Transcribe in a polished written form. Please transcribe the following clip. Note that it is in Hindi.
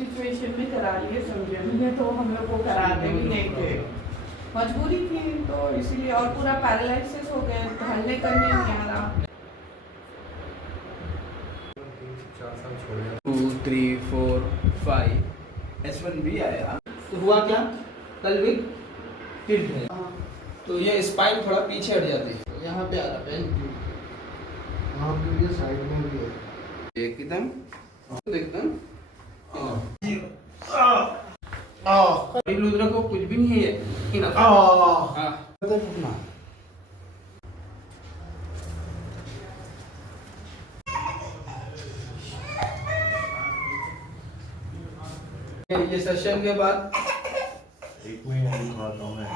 सिचुएशन में करा लिए, समझे, मैंने तो हम लोग को कराते भी नहीं थे, मजबूरी थी तो इसीलिए, और पूरा पैरालिसिस हो गया, हलने करने नहीं आ रहा। 2 3 4 5 S1 भी आया। तो हुआ क्या, कल्विक टिल्ट है, तो ये स्पाइन थोड़ा पीछे हट जाती है, तो यहाँ पे आ रहा पेन, वहाँ पे भी साइड में भी है एकदम एकदम लूज रखो, कुछ भी नहीं है ये सेशन के बाद 1 महीना दिखाता हूँ मैं।